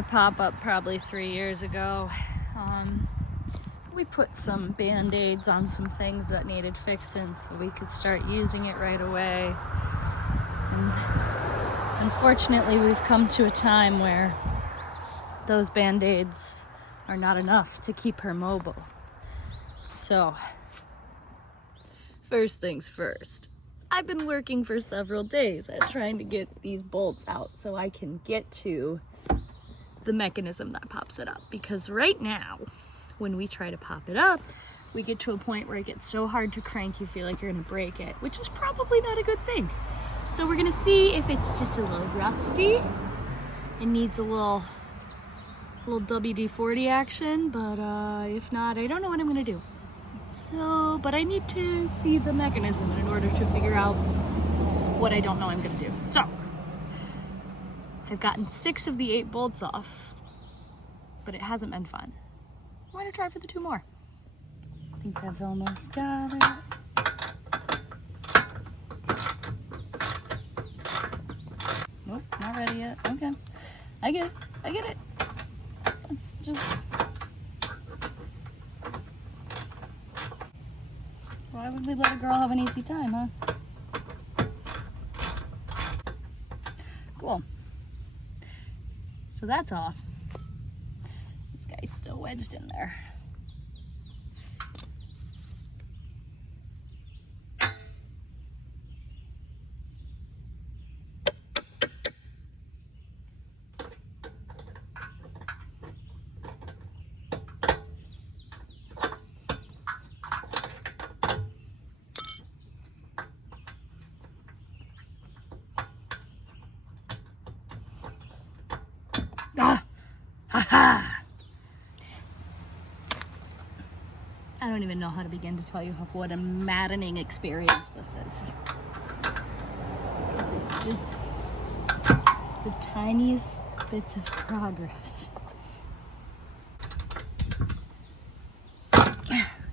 our pop-up probably 3 years ago. We put some band-aids on some things that needed fixing so we could start using it right away. And unfortunately, we've come to a time where those band-aids are not enough to keep her mobile. So, first things first. I've been working for several days at trying to get these bolts out so I can get to the mechanism that pops it up. Because right now, when we try to pop it up, we get to a point where it gets so hard to crank you feel like you're gonna break it, which is probably not a good thing. So we're gonna see if it's just a little rusty and needs a little WD-40 action, but if not, I don't know what I'm gonna do. So, but I need to see the mechanism in order to figure out what I don't know I'm gonna do. So, I've gotten 6 of the 8 bolts off, but it hasn't been fun. I'm gonna try for the 2 more. I think I've almost got it. Nope, not ready yet. Okay, I get it. Let's just... Why would we let a girl have an easy time, huh? Cool. So that's off. This guy's still wedged in there. Ah! Ha ha! I don't even know how to begin to tell you what a maddening experience this is. It's just the tiniest bits of progress.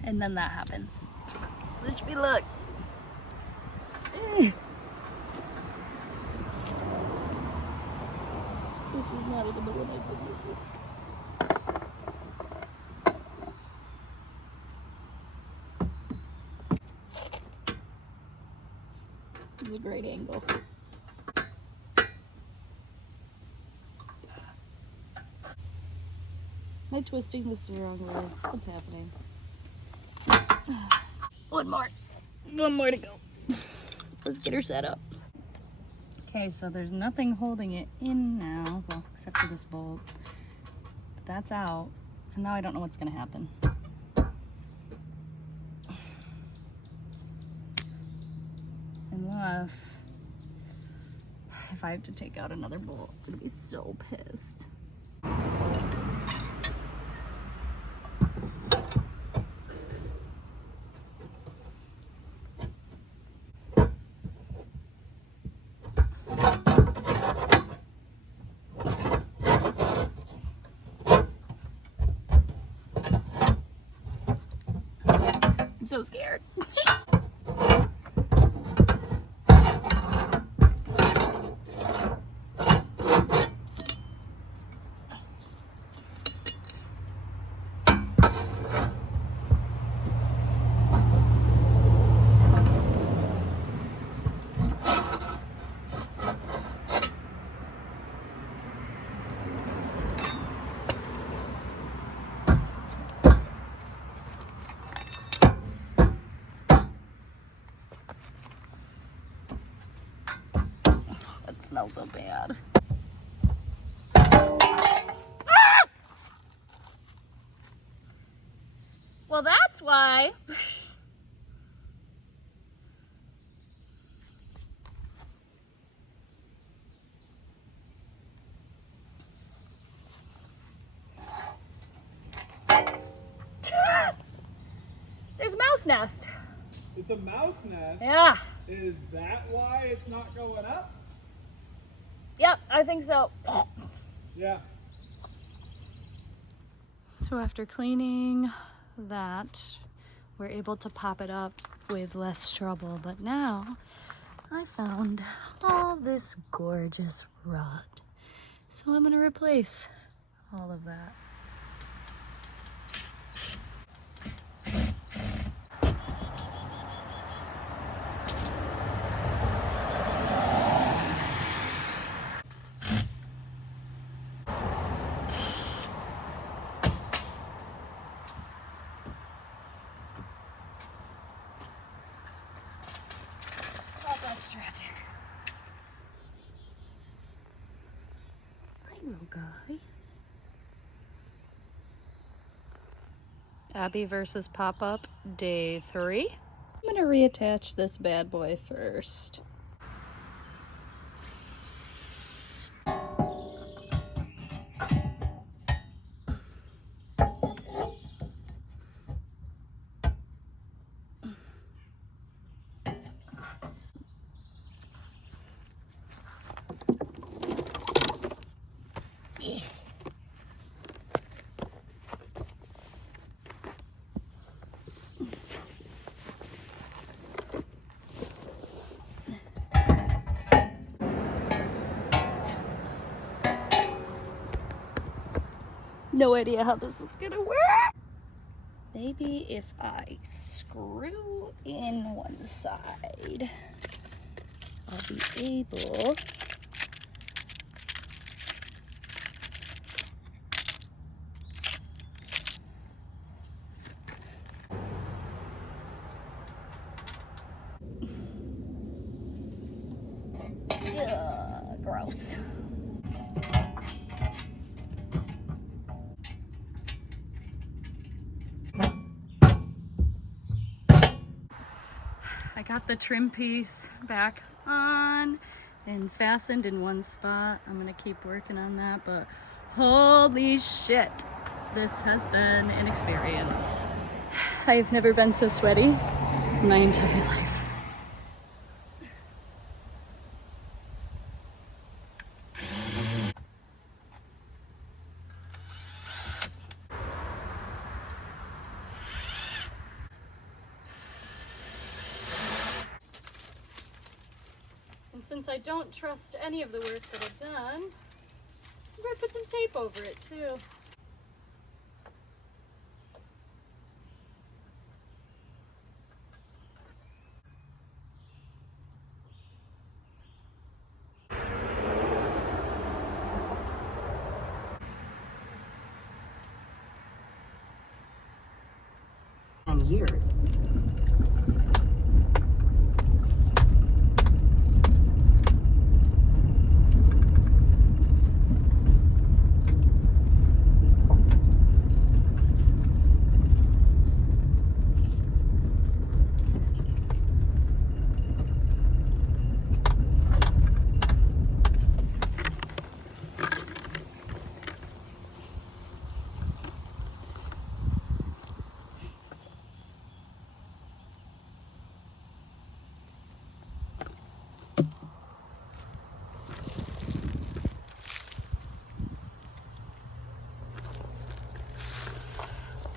And then that happens. Wish me luck. This was not even the one I put before. This is a great angle. Am I twisting this the wrong way? What's happening? One more to go. Let's get her set up. Okay, so there's nothing holding it in now, well, except for this bolt. But that's out. So now I don't know what's gonna happen. Unless, if I have to take out another bolt, I'm gonna be so pissed. I'm so scared. Smells so bad. Ah! Well, that's why. There's a mouse nest. It's a mouse nest? Yeah. Is that why it's not going up? Yep, I think so. Yeah. So after cleaning that, we're able to pop it up with less trouble. But now I found all this gorgeous rod. So I'm gonna replace all of that. Oh, that's tragic. Hi, little guy. Abby versus Pop-Up, day 3. I'm gonna reattach this bad boy first. No idea how this is gonna work. Maybe if I screw in one side, I'll be able Ugh, gross. I got the trim piece back on and fastened in one spot. I'm gonna keep working on that, but holy shit, this has been an experience. I've never been so sweaty in my entire life. And since I don't trust any of the work that I've done, I'm gonna put some tape over it too. And years.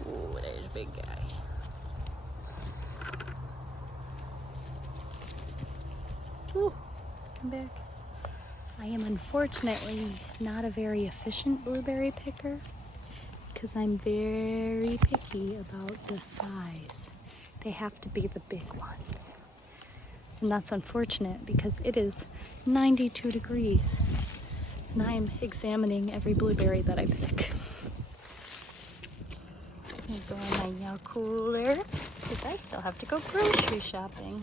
Ooh, there's a big guy. Ooh, come back. I am unfortunately not a very efficient blueberry picker because I'm very picky about the size. They have to be the big ones. And that's unfortunate because it is 92 degrees and I am examining every blueberry that I pick. I'm gonna go in my Yell cooler because I still have to go grocery shopping.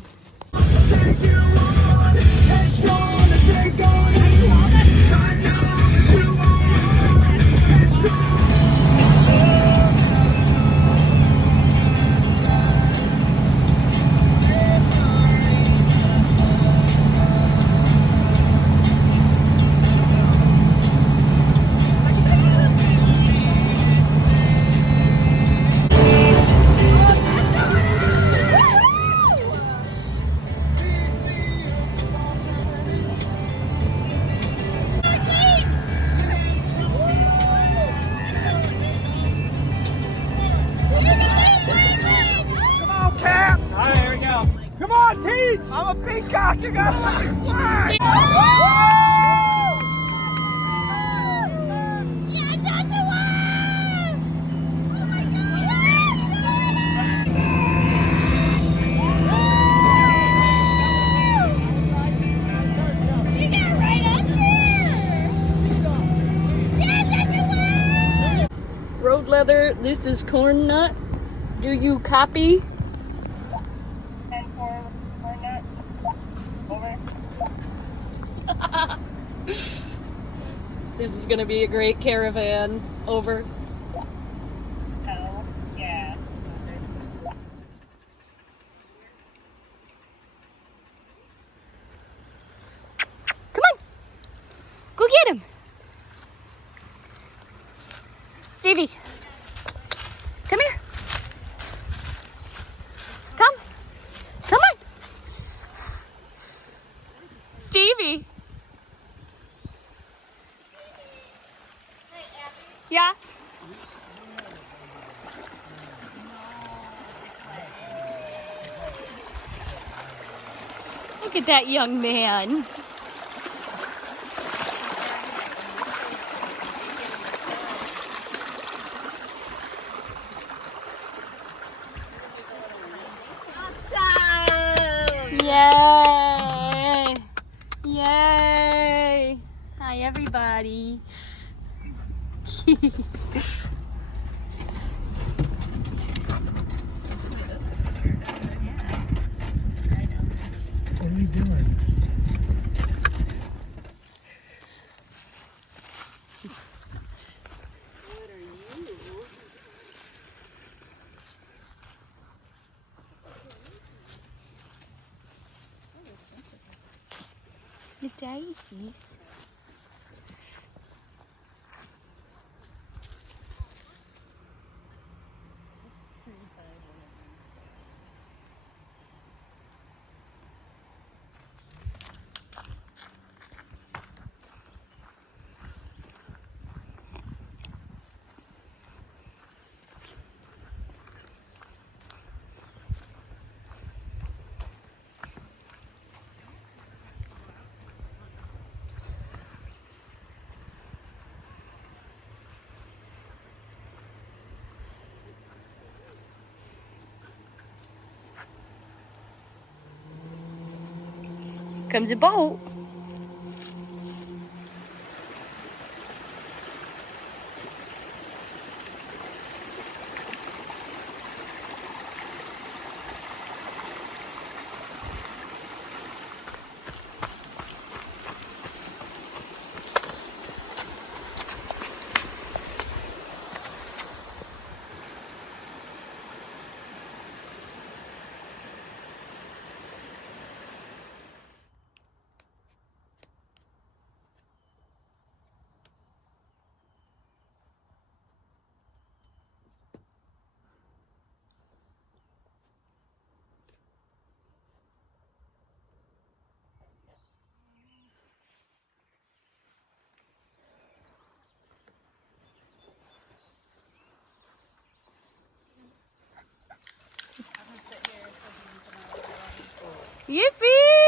Come on, teach! I'm a peacock, you gotta let me fly! Yeah, Joshua! This is corn nut. Do you copy? 10-4 corn nut. Over. This is gonna be a great caravan. Over. Hell yeah. Come on. Go get him. Stevie. Come here. Come. Come on. Stevie. Yeah. Look at that young man. Yay! Yay! Hi, everybody. What are we doing? The daisy. Comes a boat. Yippee!